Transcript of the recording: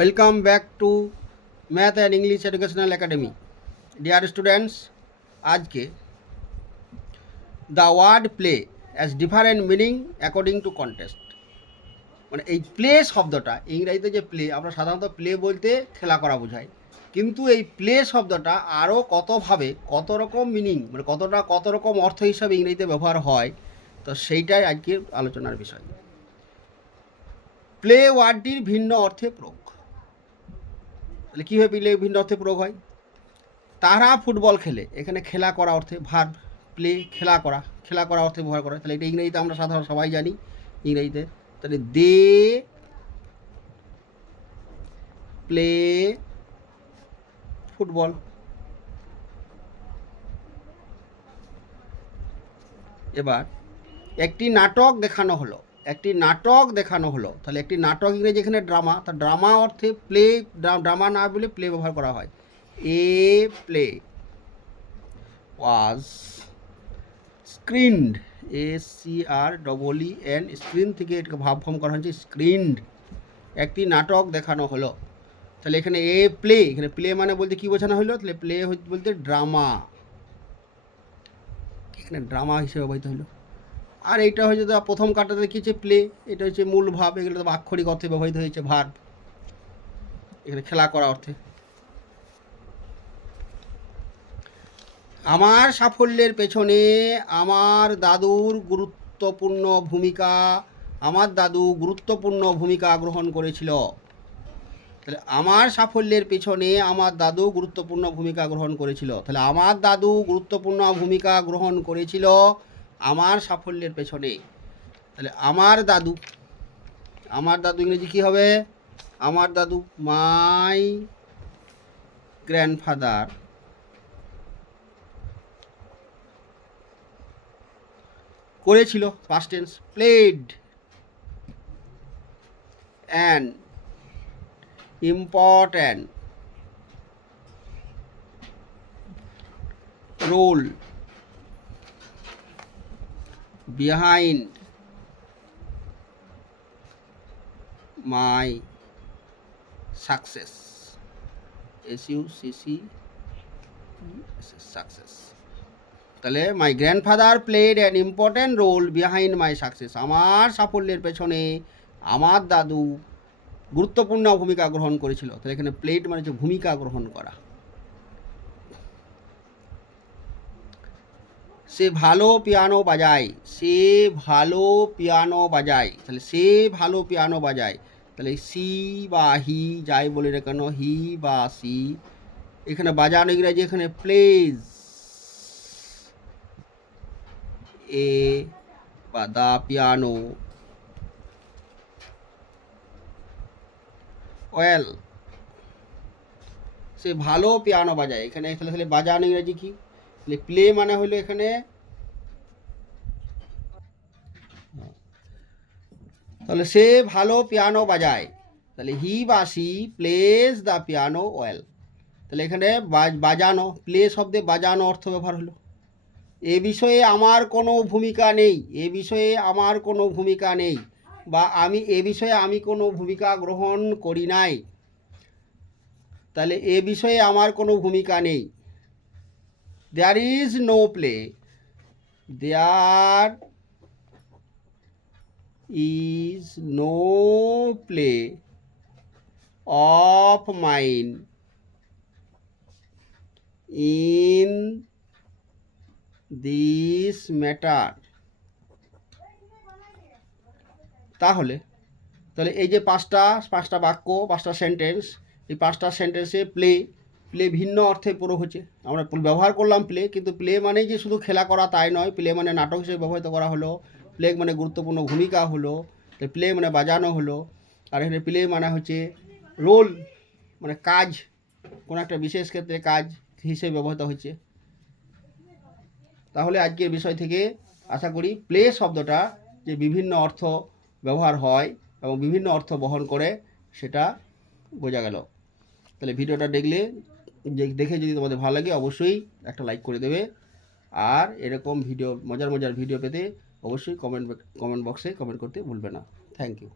Welcome back to Math and English Educational Academy. Dear students, আজকে the word play has different meaning according to context. মানে এই play শব্দটা ইংরেজিতে যে play আমরা সাধারণত প্লে বলতে খেলা করা বোঝাই, কিন্তু এই প্লে শব্দটা আরও কতভাবে কত রকম মিনিং মানে কত রকম অর্থ হিসাবে ইংরেজিতে ব্যবহার হয়, তো সেইটাই আজকের আলোচনার বিষয়। প্লে ওয়ার্ডটির ভিন্ন অর্থে প্রয়োগ। তাহলে কীভাবে প্লে ভিন্ন অর্থে প্রয়োগ হয়? তারা ফুটবল খেলে, এখানে খেলা করা অর্থে ভার্ব প্লে, খেলা করা অর্থে ব্যবহার করা। তাহলে এটা ইংরেজিতে আমরা সাধারণ সবাই জানি ইংরেজিতে। তাহলে দে প্লে ফুটবল। এবার একটি নাটক দেখানো হলো, তাহলে একটি নাটক ইংরেজি এখানে ড্রামা, তা ড্রামা অর্থে প্লে, ড্রামা না বলে প্লে ব্যবহার করা হয়। এ প্লে ওয়াজ স্ক্রিনড, SCREEN, স্ক্রিন থেকে এটাকে ভাব ফর্ম করা হয়েছে স্ক্রিনড। একটি নাটক দেখানো হলো, তাহলে এখানে এ প্লে, এখানে প্লে মানে বলতে কী বোঝানো হলো? তাহলে প্লে বলতে ড্রামা, এখানে ড্রামা হিসেবে ব্যবহৃত হলো। আর এইটা হচ্ছে প্রথম কাটাতে দেখিয়েছে প্লে, এটা হচ্ছে মূল ভাব, এগুলো তো আক্ষরিক অর্থে ব্যবহৃত হয়েছে ভার্ব, এখানে খেলা করা অর্থে। আমার সাফল্যের পেছনে আমার দাদু গুরুত্বপূর্ণ ভূমিকা গ্রহণ করেছিল। তাহলে আমার সাফল্যের পেছনে আমার দাদু গুরুত্বপূর্ণ ভূমিকা গ্রহণ করেছিল, তাহলে আমার দাদু গুরুত্বপূর্ণ ভূমিকা গ্রহণ করেছিল আমার সাফল্যের পেছনে। তাহলে আমার দাদু ইংরেজি কী হবে? আমার দাদু মাই গ্র্যান্ডফাদার করেছিল, past tense, played an important role behind my success, success. তাহলে my grandfather played an important role behind my success, আমার সাফল্যের পেছনে আমার দাদু গুরুত্বপূর্ণ ভূমিকা গ্রহণ করেছিল। তাহলে এখানে প্লেড মানে হচ্ছে ভূমিকা গ্রহণ করা। সে ভালো পিয়ানো বাজায়, তাহলে সে ভালো পিয়ানো বাজায়, তাহলে সি বা হি যাই বলে না কেন, হি বা সি, এখানে বাজানো ইংরাজি এখানে প্লেজ, এ বা দা পিয়ানো ওয়েল, সে ভালো পিয়ানো বাজায়, এখানে তাহলে বাজানো ইংরাজি কি? তাহলে প্লে মানে হলো এখানে, তাহলে সে ভালো পিয়ানো বাজায়, তাহলে হি বা she plays the piano well. তাহলে এখানে বাজানো, প্লে শব্দে বাজানো অর্থ ব্যবহার হলো। এ বিষয়ে আমার কোনো ভূমিকা নেই, বা এ বিষয়ে আমি কোনো ভূমিকা গ্রহণ করি নাই। তাহলে এ বিষয়ে আমার কোনো ভূমিকা নেই। There is no play of mine in this matter. তাহলে এই যে পাঁচটা বাক্য, পাঁচটা সেন্টেন্স, এই পাঁচটা সেন্টেন্সে প্লে ভিন্ন অর্থে প্রয়োগ হচ্ছে। আমরা ব্যবহার করলাম প্লে, কিন্তু প্লে মানে যে শুধু খেলা করা তাই নয়, প্লে মানে নাটক হিসেবে ব্যবহৃত করা হলো, প্লে মানে গুরুত্বপূর্ণ ভূমিকা হলো, প্লে মানে বাজানো হলো, আর এখানে প্লে মানে হচ্ছে রোল, মানে কাজ, কোনো একটা বিশেষ ক্ষেত্রে কাজ হিসেবে ব্যবহৃত হচ্ছে। তাহলে আজকের বিষয় থেকে আশা করি প্লে শব্দটা যে বিভিন্ন অর্থ ব্যবহার হয় এবং বিভিন্ন অর্থ বহন করে সেটা বোঝা গেল। তাহলে ভিডিওটা দেখে যদি তোমাদের ভালো লাগে অবশ্যই একটা লাইক করে দেবে, আর এরকম মজার ভিডিও পেতে অবশ্যই কমেন্ট বক্সে কমেন্ট করতে ভুলবে না। Thank you.